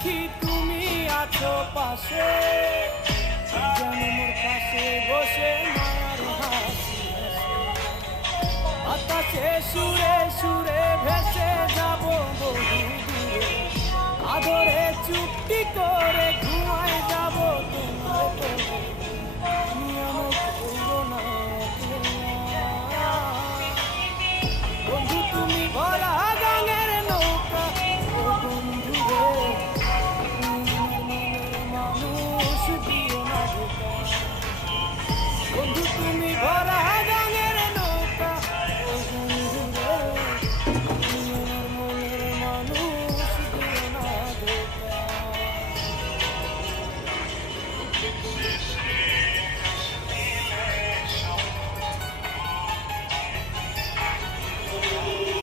দেখি তুমি আছো পাশে, যেন মোর পাশে বসে মায়ার হাসি হাসে। বাতাসে সুরে সুরে ভেসে যাব বহু দূরে, আদরে চুপটি করে ঘুমায় যাব তোমার কোলে। তুমি আমায় কইরো না একলা। বন্ধু তুমি ভরা গাঙের নৌকা, ও বন্ধু রে তুমি আমার মনের মানুষ, দিও না ধোঁকা। বন্ধু তুমি ভরা